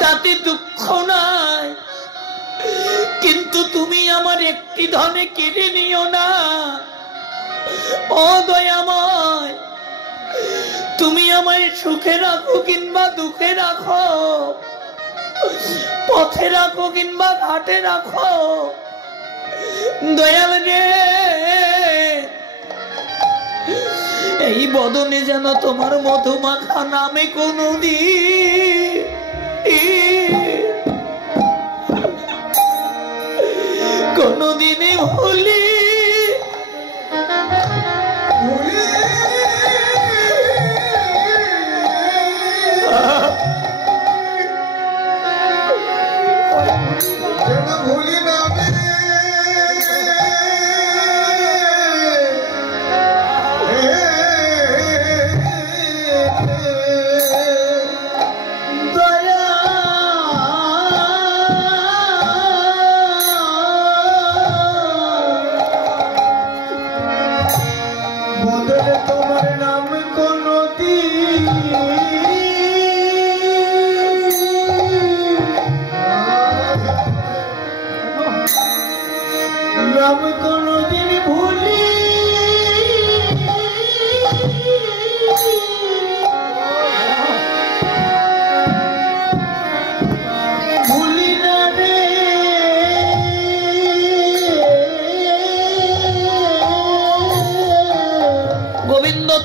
তাতে দুঃখ নাই, কিন্তু তুমি আমার একটি ধনে কেড়ে নিও না। ও দয়াময়, তুমি আমায় সুখে রাখো কিংবা দুঃখে রাখো, পথে রাখো কিংবা ঘাটে রাখো, দয়াল রে এই বদনে যেন তোমার মধুমাখা নামে কোনদিনে ভুলি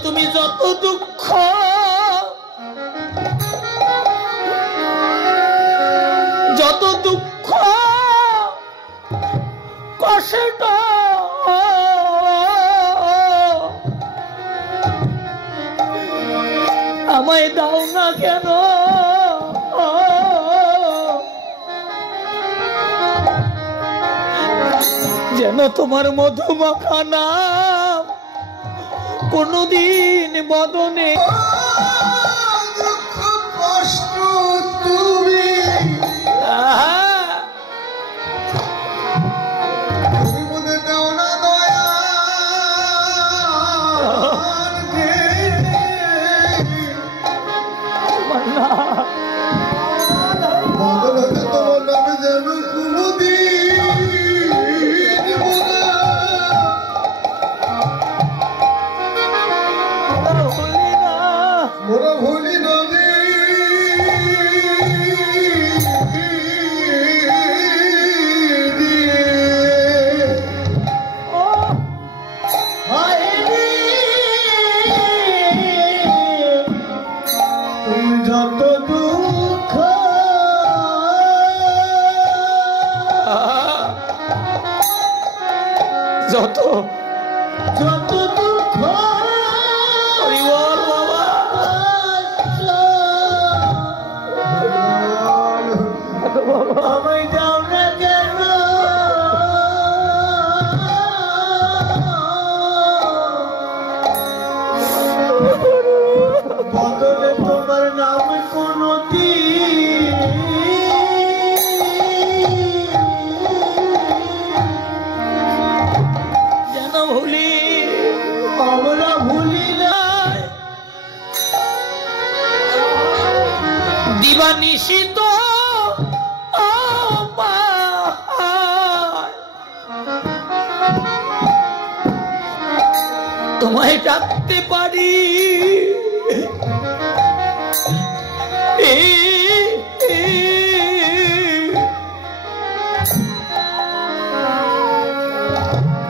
তুমি যত দুঃখ কষ্ট আমায় দাও না কেন, যেন তোমার মধুমাখা নাম কোনদিন বদনে কষ্ট তুমি মনে দাও না দয়া বদলাতে তোমার নামে যেন যত দুঃখ আমায় দাও না কেন, বদলে তোমার নাম কোনদিন যেন আমরা ভুলি না। দিবানিশিত তোমায় ডাকতে পারি,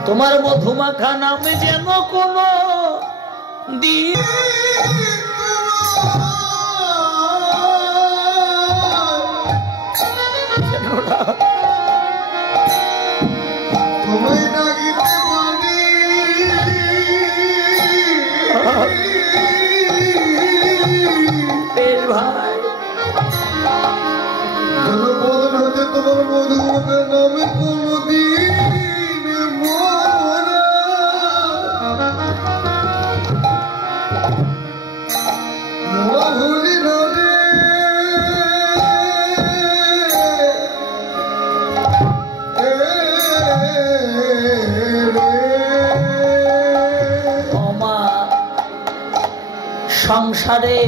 তোমার মধুমাখা নামে যেন কোন দিন ভাই তোমার মধুমাখা নামে কোনদিন ভুলি না রে। সংসারে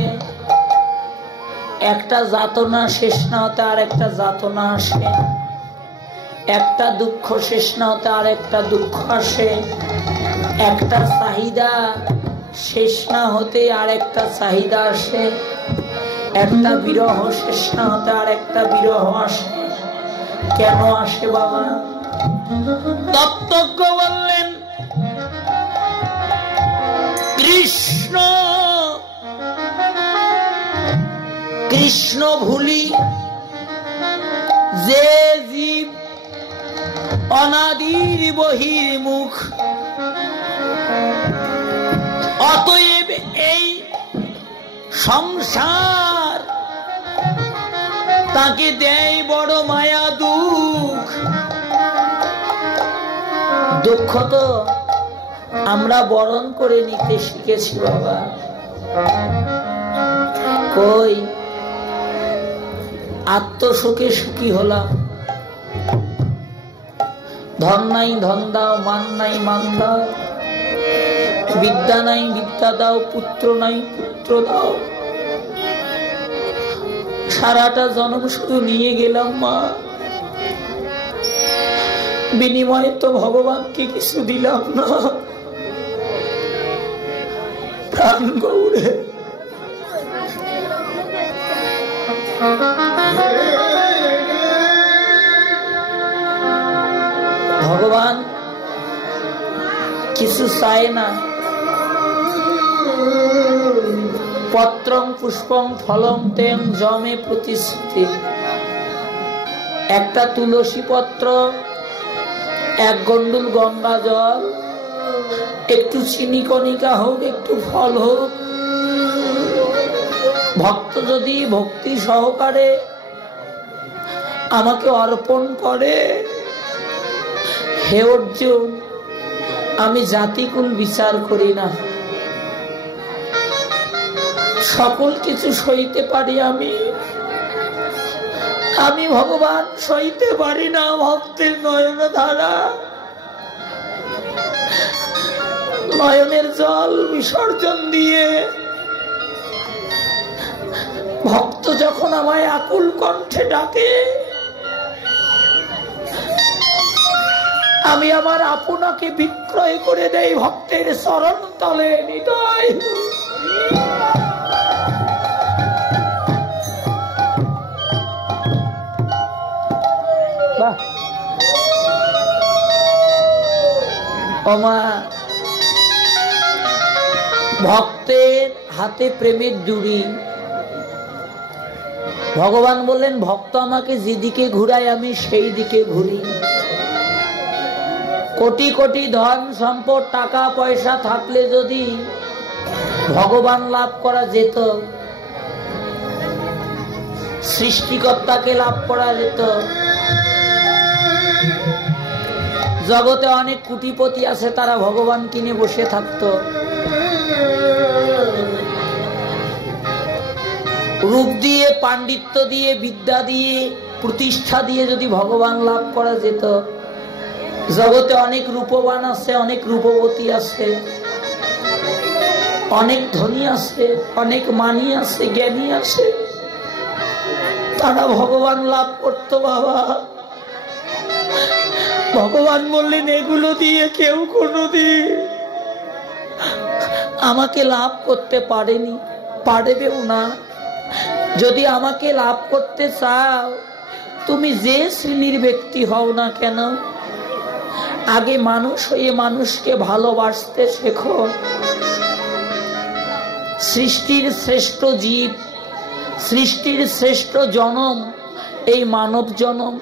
একটা যাতনা শেষ না হতে আর একটা যাতনা আসে, একটা দুঃখ শেষ না হতে আর একটা দুঃখ আসে, একটা চাহিদা শেষ না হতে আর একটা চাহিদা আসে, একটা বিরহ শেষ না হতে আর একটা বিরহ আসে। কেন আসে বাবা? তত্ত্বজ্ঞ বললেন কৃষ্ণ কৃষ্ণ ভুলি যে জীব অনাদির বহির্মুখ, অতএব এই সংসার তাকে দেয় বড় মায়া দুঃখ। দুঃখ তো আমরা বরণ করে নিতে শিখেছি বাবা। কই আত্মসুখে সুখী হলাম, ধন নাই ধন দাও, মান নাই মান দাও, বিদ্যা নাই বিদ্যা দাও, পুত্র নাই পুত্র দাও। সারাটা জন্ম শুধু নিয়ে গেলাম মা, বিনিময়ে তো ভগবানকে কিছু দিলাম না। প্রাণ গৌরে ভগবান কিছু চায় না। পত্রং পুষ্পং ফলং তেং জমে প্রতিশ্রুতি। একটা তুলসী পত্র, এক গন্ডুল গঙ্গা জল, একটু চিনি কণিকা হোক, একটু ফল হোক, ভক্ত যদি ভক্তি সহকারে আমাকে অর্পণ করে, হে অর্জুন আমি জাতিকুল বিচার করি না, সকল কিছু সইতে পারি। আমি ভগবান সইতে পারি না ভক্তের নয়ন ধারা, নয়নের জল বিসর্জন দিয়ে। ভক্ত যখন আমায় আকুল কণ্ঠে ডাকে, আমি আমার আপনাকে বিক্রয় করে দেই ভক্তের চরণ তলে। নিতাই ওমা, ভক্তের হাতে প্রেমের জুড়ি। ভগবান বললেন ভক্ত আমাকে যেদিকে ঘুরায় আমি সেই দিকে ঘুরি। কোটি কোটি ধন সম্পদ টাকা পয়সা থাকলে যদি ভগবান লাভ করা যেত, সৃষ্টিকর্তাকে লাভ করা যেত। জগতে অনেক কোটিপতি আছে, তারা ভগবান কিনে বসে থাকতো। রূপ দিয়ে, পাণ্ডিত্য দিয়ে, বিদ্যা দিয়ে, প্রতিষ্ঠা দিয়ে যদি ভগবান লাভ করা যেত। জগতে অনেক রূপবান আছে, অনেক রূপবতী আছে, অনেক ধনী আছে, অনেক মানি আছে, জ্ঞানী আছে, তারা ভগবান লাভ করত বাবা। ভগবান বললেন এগুলো দিয়ে কেউ কোনোদিন আমাকে লাভ করতে পারেনি, পারবেও না। যদি আমাকে লাভ করতে চাও, তুমি যে শ্রেণীর ব্যক্তি হও না কেন, আগে মানুষ হয়ে মানুষকে ভালোবাসতে শেখো। সৃষ্টির শ্রেষ্ঠ জীব, সৃষ্টির শ্রেষ্ঠ জনম এই মানব জনম।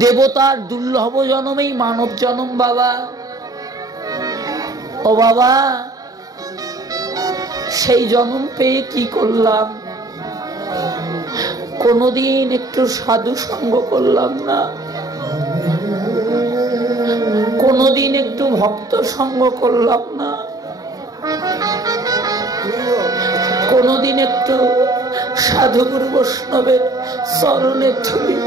দেবতার দুর্লভ জনম এই মানব জনম বাবা। ও বাবা, সেই জনম পেয়ে কি করলাম? কোনদিন একটু সাধু সঙ্গ করলাম না, কোনদিন একটু ভক্ত সঙ্গ করলাম না, কোনদিন একটু সাধুগুরু বৈষ্ণবের চরণে ধুলি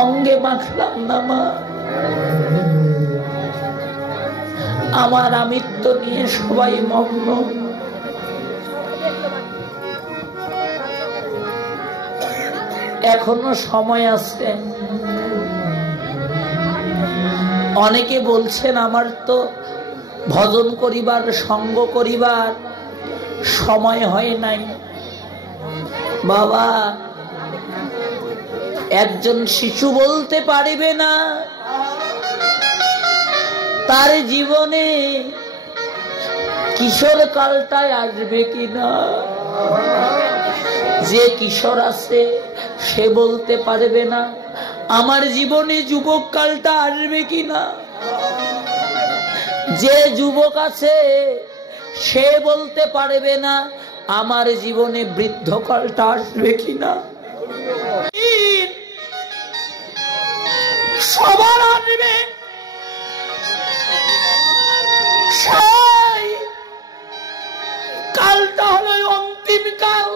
অঙ্গে মাখলাম না মা। আমার আমিত্ব নিয়ে সবাই মগ্ন। এখনো সময় আছে। অনেকে বলছেন আমার তো ভজন করিবার সঙ্গ করিবার সময় হয় নাই। বাবা, একজন শিশু বলতে পারবে না তার জীবনে কিশোর কালটায় আসবে কিনা। যে কিশোর আছে সে বলতে পারবে না আমার জীবনে যুবক কালটা আসবে কিনা। যে যুবক আছে সে বলতে পারবে না আমার জীবনে বৃদ্ধকালটা আসবে কিনা। সবার আসবে, সেই কালটা হলো অন্তিম কাল,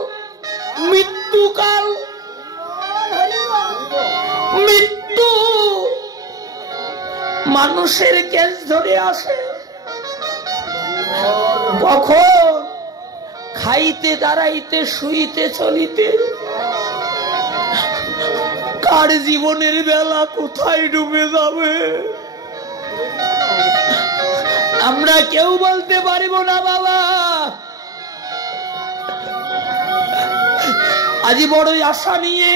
মৃত্যুকাল। মৃত্যু মানুষের কেশ ধরে আসে কখন? খাইতে, দাঁড়াইতে, শুইতে, চলিতে। কার জীবনের বেলা কোথায় ডুবে যাবে আমরা কেউ বলতে পারবো না। বাবা, আজ বড়ই আশা নিয়ে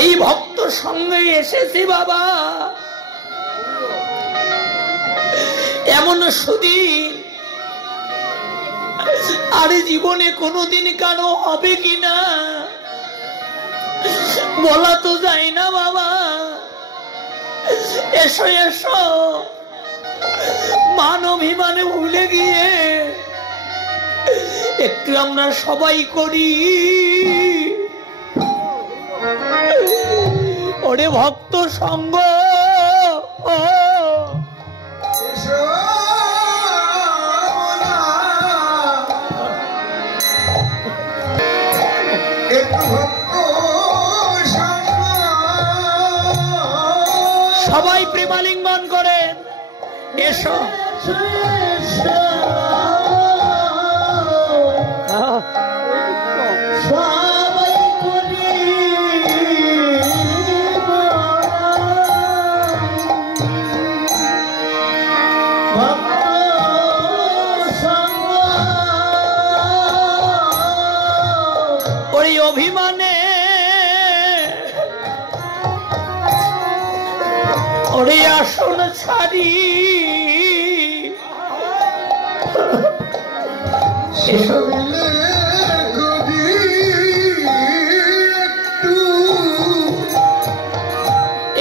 এই ভক্ত সঙ্গে এসেছি। বাবা, এমন সুদিন আর জীবনে কোনোদিন কারো হবে কিনা বলা তো যায় না। বাবা, এসো এসো, মান অভিমানে ভুলে গিয়ে একটু আমরা সবাই করি ওরে ভক্ত সঙ্গ। সবাই প্রেমালিঙ্গন করেন, এসো। ওই অভিমানে ওরে আসন ছাড়ি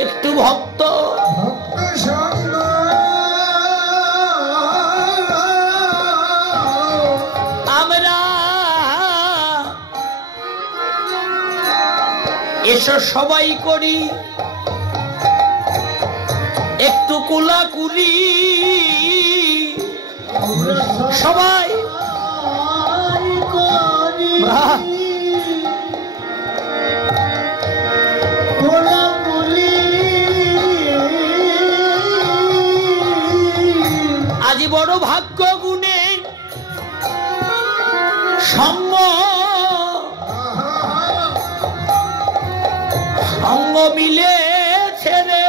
একটু ভক্ত আমরা এসো সবাই করি একটু কুলাকুলি। সবাই আজি বড় ভাগ্য গুণে সঙ্গ সঙ্গ মিলেছে রে।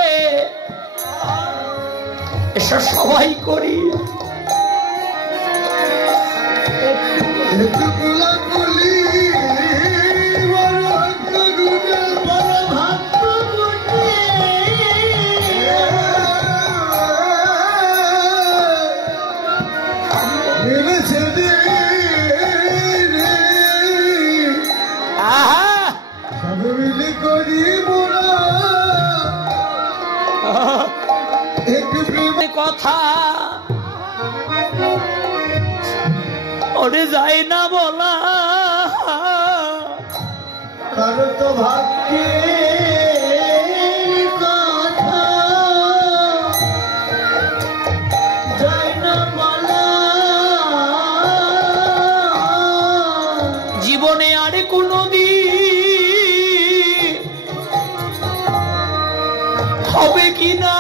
এসব সবাই করি কথা ওরে যায় না বলা। কারো তো ভাগ্যে কথা যায় না বলা। জীবনে আরে কোনদিন হবে কিনা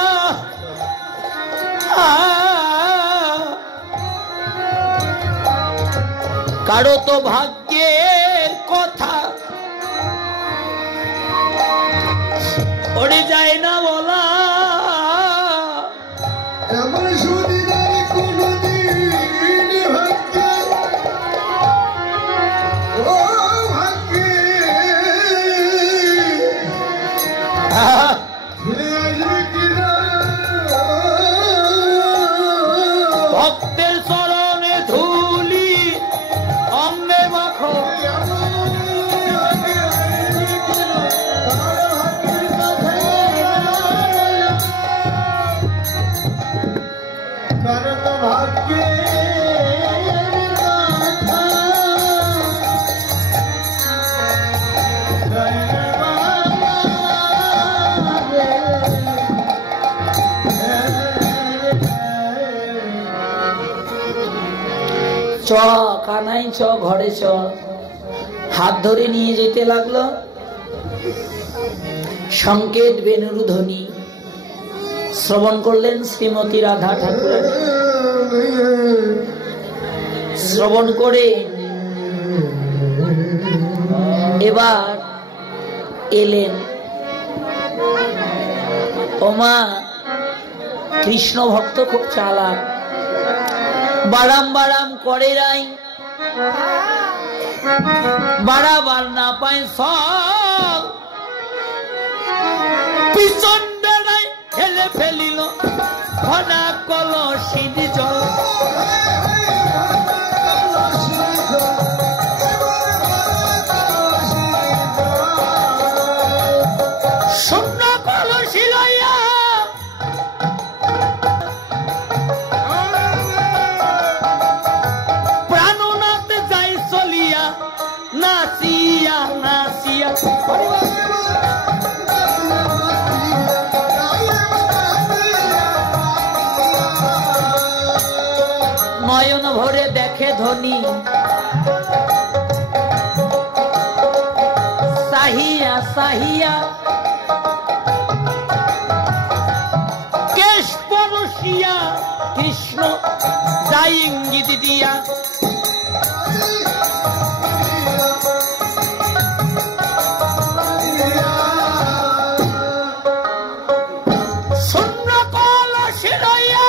কারো তো ভাগ্যের কথা ওরে যায় না বলা এমন সুদিনের কোনদিন ভাগ্যে ও ভাগ্যে ফিরে আসবে কিনা ভক্তের চরণে ধুলি অঙ্গে মাখো ভাগ্যে চ কানাই চ ঘরে চ হাত ধরে নিয়ে যেতে লাগলো সংকেত বেনুর ধ্বনি শ্রবণ করলেন শ্রীমতী রাধা ঠাকুরের শ্রবণ করে এবার এলেন ওমা কৃষ্ণ ভক্ত খুব চালাক বারাম বারাম করে রাই বাড়াবার না পায় সব পিছন বেড়ায় ঠেলে ফেলিল ঘনা কলসির জল শূন্য কলসি লইয়া প্রাণনাথ যাই চলিয়া নাচিয়া নাচিয়া নয়ন ভরে দেখে ধনী সাহিয়া সাহিয়া কেশ পরশিয়া কৃষ্ণ যাই ইঙ্গিত দিয়া শূন্য কলসি লইয়া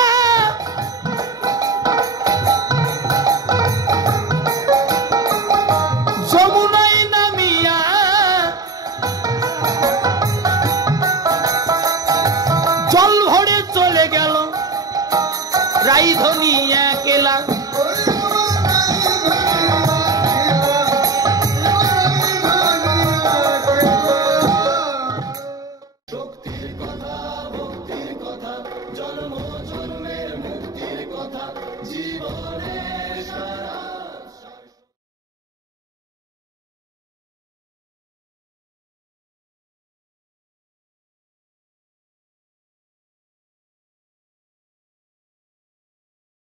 যমুনায় নামিয়া জল ভরে চলে গেল রাইধনী